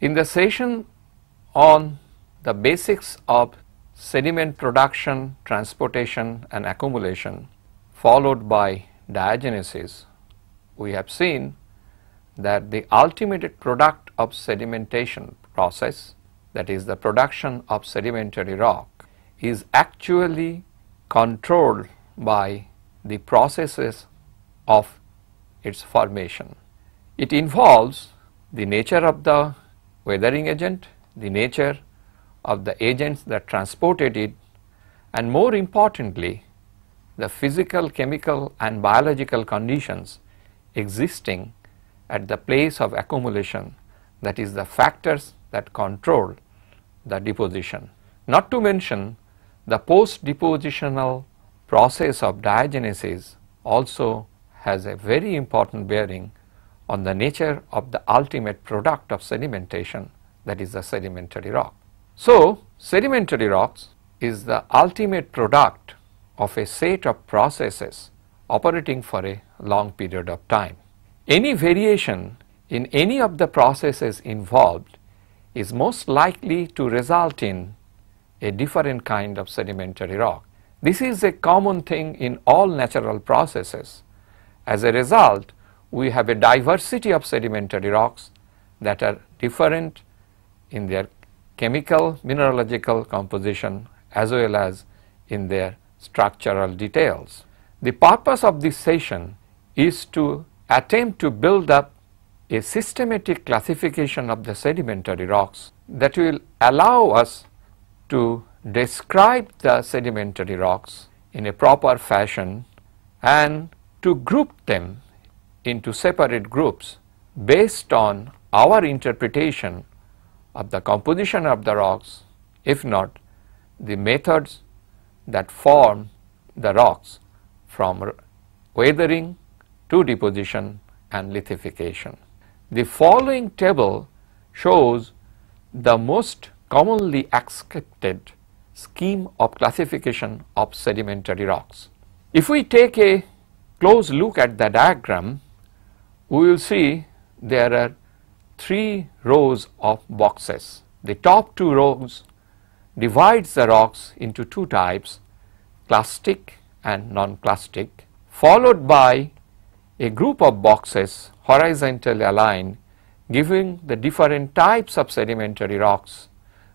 In the session on the basics of sediment production, transportation and accumulation, followed by diagenesis, we have seen that the ultimate product of sedimentation process, that is the production of sedimentary rock, is actually controlled by the processes of its formation. It involves the nature of the weathering agent, the nature of the agents that transported it, and more importantly, the physical, chemical and biological conditions existing at the place of accumulation, that is the factors that control the deposition. Not to mention the post-depositional process of diagenesis also has a very important bearing on the nature of the ultimate product of sedimentation, that is the sedimentary rock. So, sedimentary rocks is the ultimate product of a set of processes operating for a long period of time. Any variation in any of the processes involved is most likely to result in a different kind of sedimentary rock. This is a common thing in all natural processes. As a result, we have a diversity of sedimentary rocks that are different in their chemical, mineralogical composition as well as in their structural details. The purpose of this session is to attempt to build up a systematic classification of the sedimentary rocks that will allow us to describe the sedimentary rocks in a proper fashion and to group them into separate groups based on our interpretation of the composition of the rocks, if not the methods that form the rocks from weathering to deposition and lithification. The following table shows the most commonly accepted scheme of classification of sedimentary rocks. If we take a close look at the diagram, we will see there are 3 rows of boxes. The top 2 rows divides the rocks into 2 types, clastic and non-clastic, followed by a group of boxes horizontally aligned giving the different types of sedimentary rocks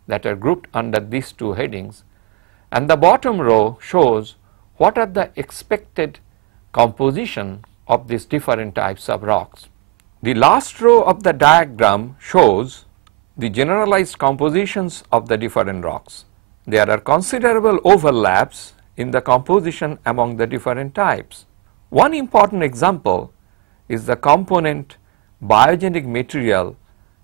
that are grouped under these 2 headings, and the bottom row shows what are the expected composition of these different types of rocks. The last row of the diagram shows the generalized compositions of the different rocks. There are considerable overlaps in the composition among the different types. One important example is the component biogenic material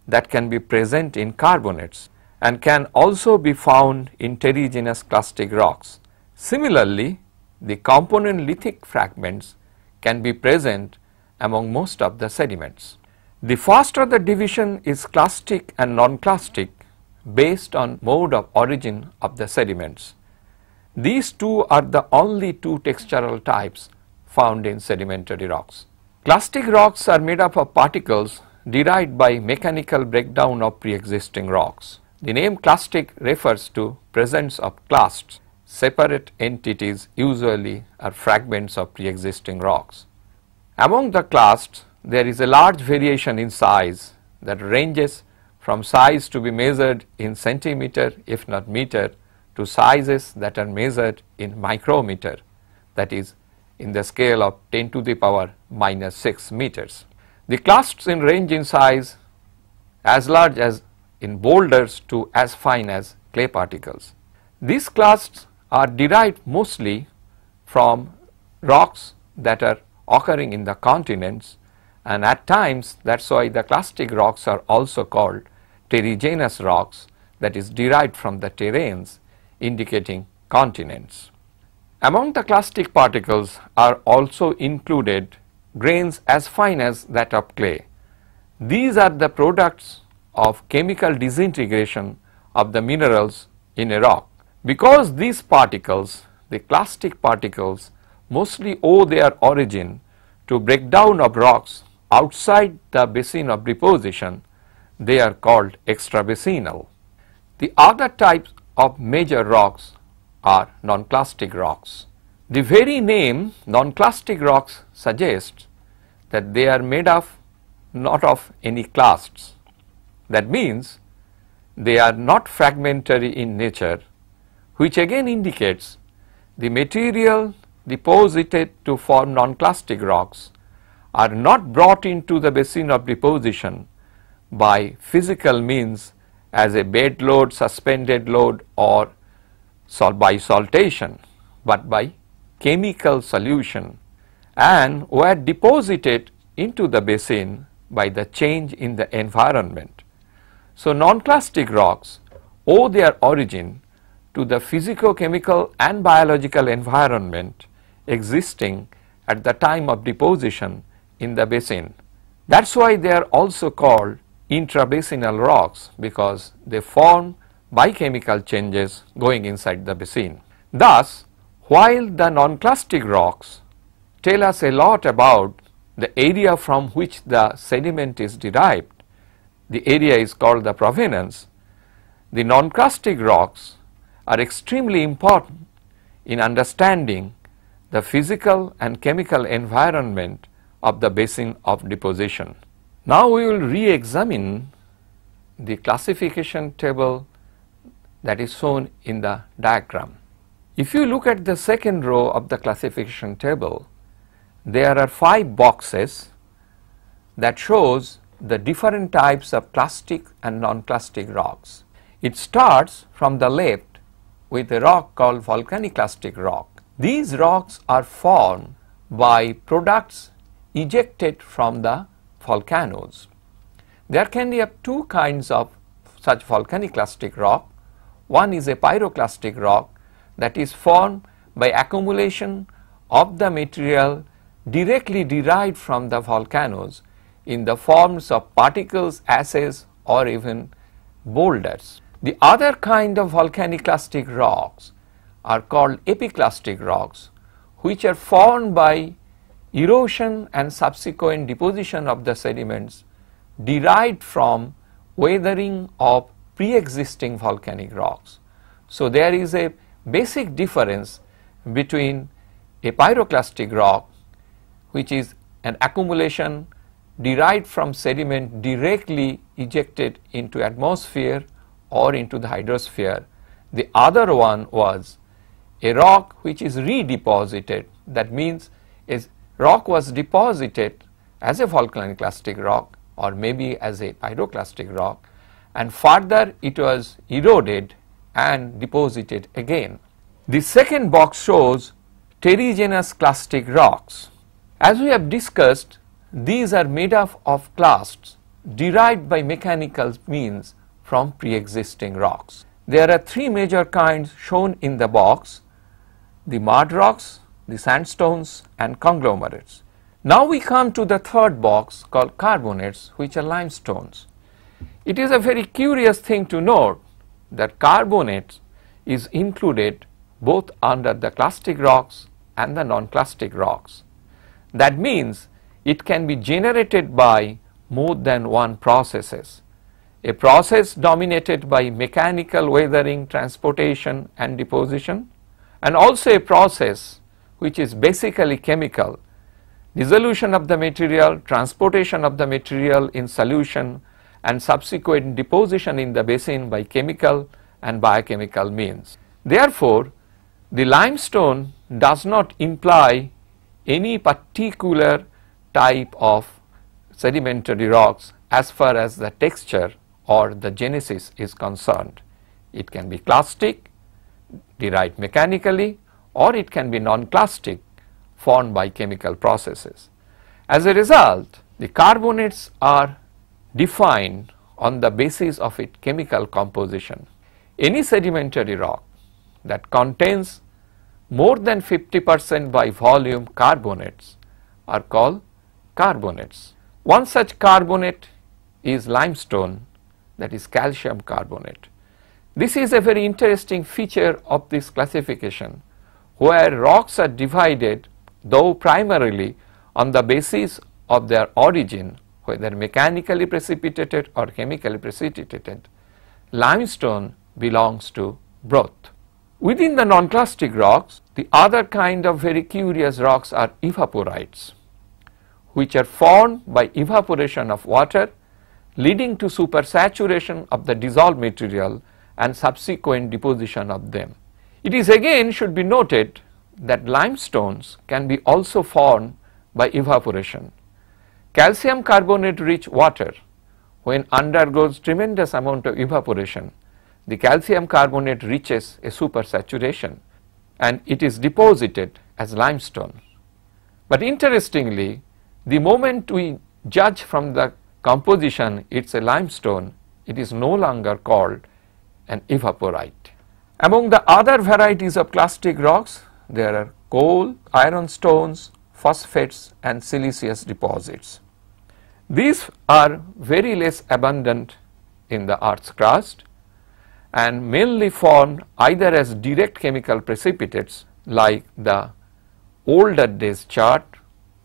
that can be present in carbonates and can also be found in terrigenous clastic rocks. Similarly, the component lithic fragments can be present among most of the sediments. The first order division is clastic and non-clastic based on mode of origin of the sediments. These 2 are the only 2 textural types found in sedimentary rocks. Clastic rocks are made up of particles derived by mechanical breakdown of pre-existing rocks. The name clastic refers to presence of clasts. Separate entities usually are fragments of pre-existing rocks. Among the clasts, there is a large variation in size that ranges from size to be measured in centimeter if not meter to sizes that are measured in micrometer, that is in the scale of 10 to the power minus 6 meters. The clasts range in size as large as in boulders to as fine as clay particles. These clasts are derived mostly from rocks that are occurring in the continents, and at times that is why the clastic rocks are also called terrigenous rocks, that is derived from the terranes indicating continents. Among the clastic particles are also included grains as fine as that of clay. These are the products of chemical disintegration of the minerals in a rock. Because these particles, the clastic particles, mostly owe their origin to breakdown of rocks outside the basin of deposition, they are called extrabasinal. The other types of major rocks are non-clastic rocks. The very name non-clastic rocks suggests that they are made of not of any clasts. That means they are not fragmentary in nature, which again indicates the material deposited to form non-clastic rocks are not brought into the basin of deposition by physical means as a bed load, suspended load, or by saltation, but by chemical solution, and were deposited into the basin by the change in the environment. So, non-clastic rocks owe their origin to the physico-chemical and biological environment existing at the time of deposition in the basin. That is why they are also called intrabasinal rocks, because they form by chemical changes going inside the basin. Thus, while the non-clastic rocks tell us a lot about the area from which the sediment is derived, the area is called the provenance, the non-clastic rocks are extremely important in understanding the physical and chemical environment of the basin of deposition. Now, we will re-examine the classification table that is shown in the diagram. If you look at the second row of the classification table, there are 5 boxes that shows the different types of clastic and non-clastic rocks. It starts from the left with a rock called volcaniclastic rock. These rocks are formed by products ejected from the volcanoes. There can be 2 kinds of such volcaniclastic rock. One is a pyroclastic rock that is formed by accumulation of the material directly derived from the volcanoes in the forms of particles, ashes, or even boulders. The other kind of volcaniclastic rocks are called epiclastic rocks, which are formed by erosion and subsequent deposition of the sediments derived from weathering of pre-existing volcanic rocks. So, there is a basic difference between a pyroclastic rock, which is an accumulation derived from sediment directly ejected into atmosphere or into the hydrosphere. The other one was a rock which is redeposited. That means a rock was deposited as a volcaniclastic rock or maybe as a pyroclastic rock, and further it was eroded and deposited again. The second box shows terrigenous clastic rocks. As we have discussed, these are made up of clasts derived by mechanical means from pre-existing rocks. There are 3 major kinds shown in the box: the mud rocks, the sandstones, and conglomerates. Now we come to the third box called carbonates, which are limestones. It is a very curious thing to note that carbonates is included both under the clastic rocks and the non-clastic rocks. That means it can be generated by more than one processes. A process dominated by mechanical weathering, transportation, and deposition, and also a process which is basically chemical: dissolution of the material, transportation of the material in solution, and subsequent deposition in the basin by chemical and biochemical means. Therefore, the limestone does not imply any particular type of sedimentary rocks as far as the texture or the genesis is concerned. It can be clastic, derived mechanically, or it can be non-clastic, formed by chemical processes. As a result, the carbonates are defined on the basis of its chemical composition. Any sedimentary rock that contains more than 50% by volume carbonates are called carbonates. One such carbonate is limestone, that is calcium carbonate. This is a very interesting feature of this classification, where rocks are divided, though primarily on the basis of their origin, whether mechanically precipitated or chemically precipitated. Limestone belongs to both. Within the non-clastic rocks, the other kind of very curious rocks are evaporites, which are formed by evaporation of water, leading to supersaturation of the dissolved material and subsequent deposition of them. It is again should be noted that limestones can be also formed by evaporation. Calcium carbonate rich water, when undergoes tremendous amount of evaporation, the calcium carbonate reaches a supersaturation and it is deposited as limestone. But interestingly, the moment we judge from the composition it is a limestone, it is no longer called an evaporite. Among the other varieties of clastic rocks, there are coal, ironstones, phosphates and siliceous deposits. These are very less abundant in the earth's crust and mainly formed either as direct chemical precipitates like the older days chert,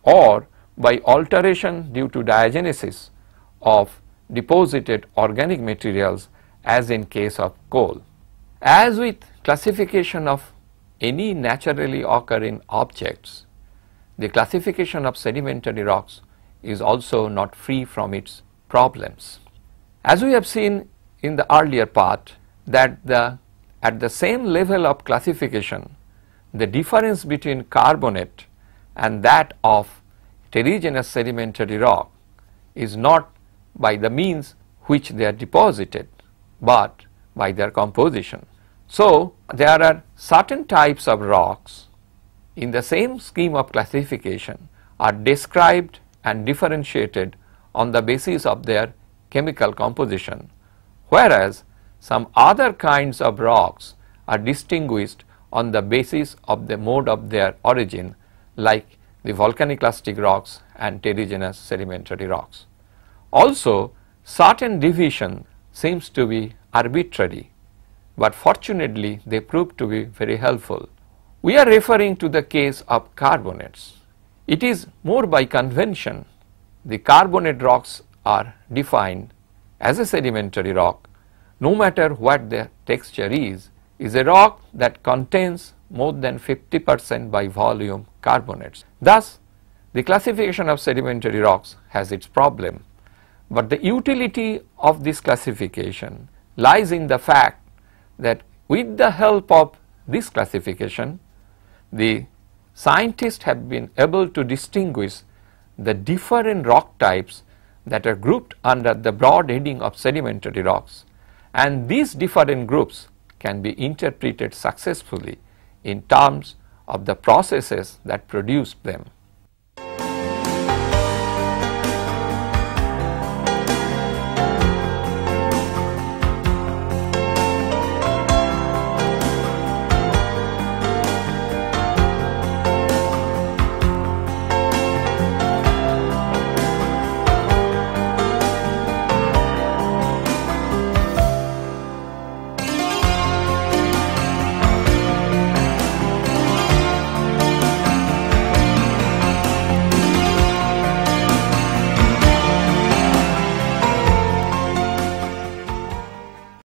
or by alteration due to diagenesis of deposited organic materials, as in case of coal. As with classification of any naturally occurring objects, the classification of sedimentary rocks is also not free from its problems. As we have seen in the earlier part, that at the same level of classification, the difference between carbonate and that of terrigenous sedimentary rock is not by the means which they are deposited, but by their composition. So, there are certain types of rocks in the same scheme of classification are described and differentiated on the basis of their chemical composition, whereas some other kinds of rocks are distinguished on the basis of the mode of their origin, like the volcaniclastic rocks and terrigenous sedimentary rocks. Also, certain division seems to be arbitrary, but fortunately they prove to be very helpful. We are referring to the case of carbonates. It is more by convention. The carbonate rocks are defined as a sedimentary rock, no matter what the texture is a rock that contains more than 50% by volume carbonates. Thus, the classification of sedimentary rocks has its problem, but the utility of this classification lies in the fact that with the help of this classification, the scientists have been able to distinguish the different rock types that are grouped under the broad heading of sedimentary rocks, and these different groups can be interpreted successfully in terms of the processes that produce them.